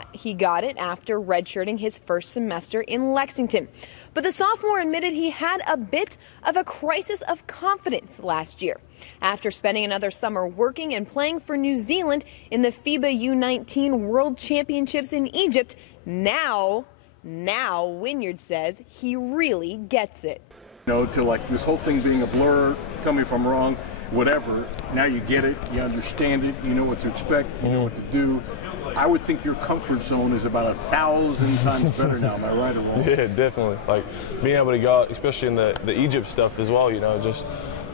Vaught. He got it after redshirting his first semester in Lexington. But the sophomore admitted he had a bit of a crisis of confidence last year. After spending another summer working and playing for New Zealand in the FIBA U19 World Championships in Egypt, now Wynyard says he really gets it. You know, to like this whole thing being a blur, tell me if I'm wrong, whatever, now you get it, you understand it, you know what to expect, you know what to do. I would think your comfort zone is about 1,000 times better now. Am I right or wrong? Yeah, definitely. Like being able to go out, especially in the Egypt stuff as well, you know, just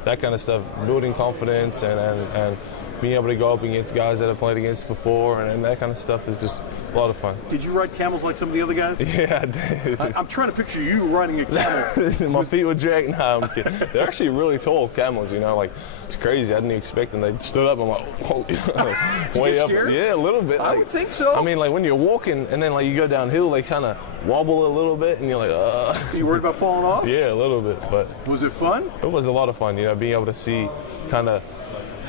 that kind of stuff, building confidence and being able to go up against guys that I've played against before and that kind of stuff is just a lot of fun. Did you ride camels like some of the other guys? Yeah, I did. I'm trying to picture you riding a camel. My feet were dragging. Nah, I'm kidding. They're actually really tall camels, you know, like it's crazy. I didn't expect them. They stood up. I'm like, whoa. Did you get scared? Yeah, a little bit. I would think so. I mean, like when you're walking and then like you go downhill, they kind of wobble a little bit and you're like, You worried about falling off? Yeah, a little bit. But was it fun? It was a lot of fun, you know, being able to see kind of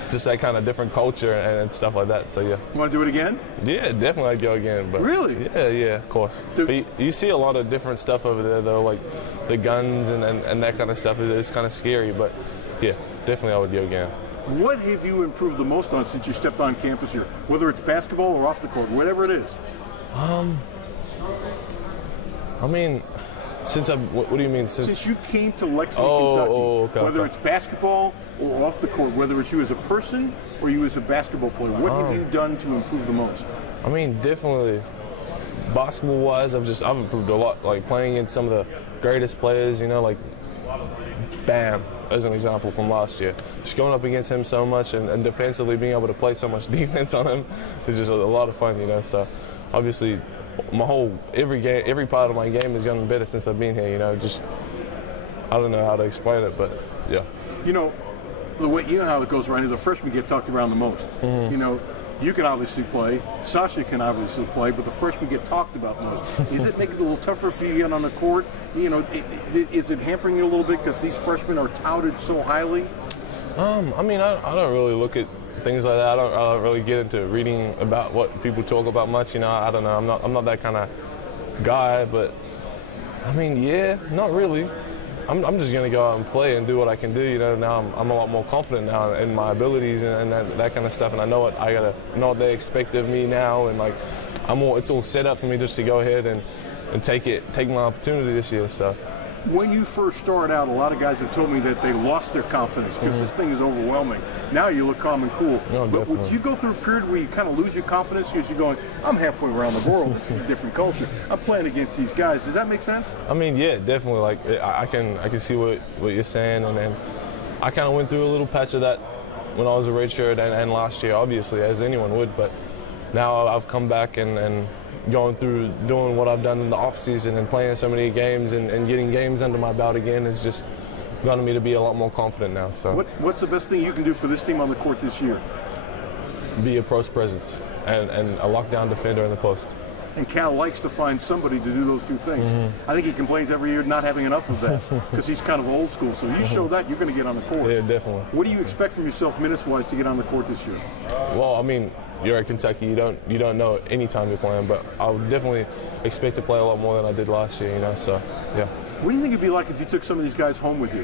just that kind of different culture and stuff like that. So yeah. You want to do it again? Yeah, definitely I'd go again. But really? Yeah, of course. But you see a lot of different stuff over there though, like the guns and that kind of stuff. It's kind of scary, but yeah, definitely I would go again. What have you improved the most on since you stepped on campus here? Whether it's basketball or off the court, whatever it is. I mean, what do you mean? Since you came to Lexington, Kentucky, okay, whether it's basketball or off the court, whether it's you as a person or you as a basketball player, what have you done to improve the most? I mean, definitely basketball-wise, I've improved a lot. Like playing against some of the greatest players, you know, like Bam, as an example from last year. Just going up against him so much and defensively being able to play so much defense on him is just a lot of fun, you know. So obviously, every part of my game has gotten better since I've been here, you know. Just I don't know how to explain it, but yeah. You know, the way you know how it goes around here, the freshmen get talked around the most. You know, you can obviously play, Sasha can obviously play, but the freshmen get talked about most. Is it making it a little tougher for you to get on the court? You know, is it hampering you a little bit because these freshmen are touted so highly? I mean, I don't really look at things like that. I don't really get into reading about what people talk about much. You know, I don't know. I'm not that kind of guy. But I mean, yeah, not really. I'm just gonna go out and play and do what I can do. You know, now I'm a lot more confident now in my abilities and that kind of stuff. And I know what they expect of me now. And like, it's all set up for me just to go ahead and take my opportunity this year. So. When you first started out, a lot of guys have told me that they lost their confidence because this thing is overwhelming. Now you look calm and cool. No, but do you go through a period where you kind of lose your confidence because you're going, I'm halfway around the world. This is a different culture. I'm playing against these guys. Does that make sense? I mean, yeah, definitely. Like I can see what you're saying, and I kind of went through a little patch of that when I was a redshirt and last year, obviously, as anyone would. But now I've come back and going through doing what I've done in the off season and playing so many games and getting games under my belt again has just gotten me to be a lot more confident now. So what's the best thing you can do for this team on the court this year? Be a post presence and a lockdown defender in the post. And Cal likes to find somebody to do those two things. I think he complains every year not having enough of that because he's kind of old school. So if you show that, you're going to get on the court. Yeah, definitely. What do you expect from yourself minutes-wise to get on the court this year? Well, I mean, you're at Kentucky. You don't know any time you're playing, but I would definitely expect to play a lot more than I did last year. You know, so yeah. What do you think it'd be like if you took some of these guys home with you?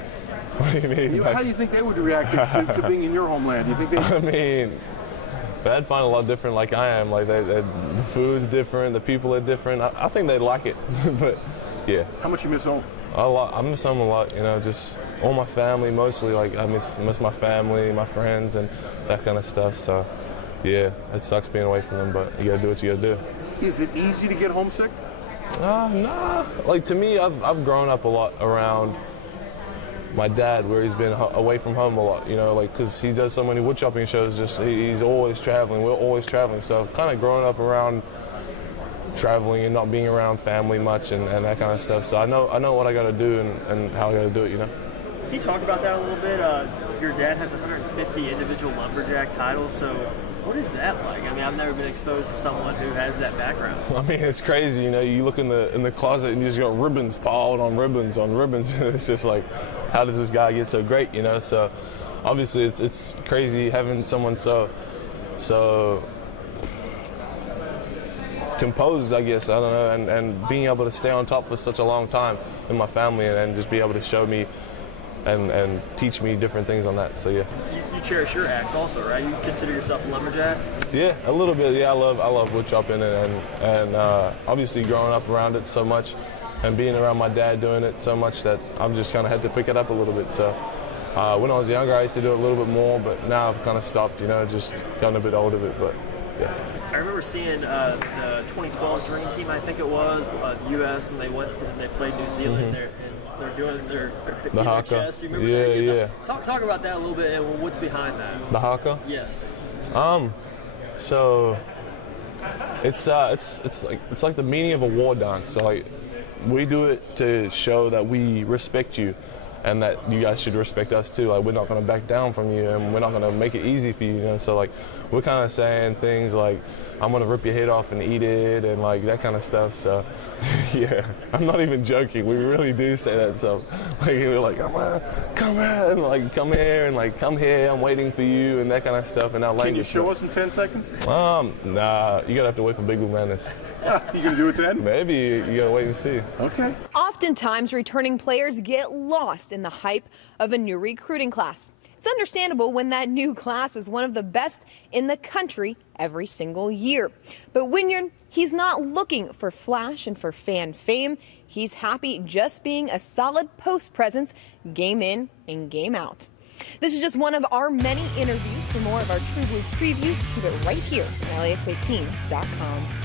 What do you mean? How do you think they would react to being in your homeland? Do you think they? I mean, they'd find a lot different like I am. Like the food's different, the people are different. I think they'd like it, but yeah. How much you miss home? A lot. I miss home a lot. You know, just all my family mostly. Like I miss my family, my friends, and that kind of stuff. So yeah, it sucks being away from them, but you gotta do what you gotta do. Is it easy to get homesick? Nah. Like to me, I've grown up a lot around my dad, where he's been away from home a lot, you know, like because he does so many woodchopping shows. Just he's always traveling. We're always traveling. So I've kind of grown up around traveling and not being around family much and that kind of stuff. So I know what I got to do and how I got to do it, you know. Can you talk about that a little bit? Your dad has 150 individual lumberjack titles. So what is that like? I mean, I've never been exposed to someone who has that background. I mean, it's crazy. You know, you look in the closet and you just got ribbons piled on ribbons on ribbons. It's just like, how does this guy get so great? You know, so obviously it's crazy having someone so composed, I guess, I don't know, and being able to stay on top for such a long time in my family and just be able to show me and teach me different things on that. So yeah. You cherish your axe also, right? You consider yourself a lumberjack? Yeah, a little bit. Yeah, I love wood chopping and obviously growing up around it so much and being around my dad doing it so much that I've just kind of had to pick it up a little bit. So when I was younger, I used to do it a little bit more, but now I've kind of stopped. You know, just gotten a bit old of it. But yeah. I remember seeing the 2012 Dream Team, I think it was, the U.S. when they played New Zealand there. They're doing their haka. chest. You remember that? Yeah. Talk about that a little bit and what's behind that. The haka? Yes. So it's like the meaning of a war dance. So like we do it to show that we respect you and that you guys should respect us too. Like we're not gonna back down from you and we're not gonna make it easy for you. You know? So like we're kind of saying things like I'm gonna rip your head off and eat it and like that kind of stuff. So yeah, I'm not even joking. We really do say that. So like we're like, come here, and like come here and like come here. I'm waiting for you and that kind of stuff. And our language. Can you show us in 10 seconds? Nah, you gotta have to wait for Big Blue Madness. You gonna do it then? Maybe you gotta wait and see. Okay. Oftentimes, returning players get lost in the hype of a new recruiting class. It's understandable when that new class is one of the best in the country every single year. But Wynyard, he's not looking for flash and for fan fame. He's happy just being a solid post presence, game in and game out. This is just one of our many interviews. For more of our True Blue previews, keep it right here at LAX18.com.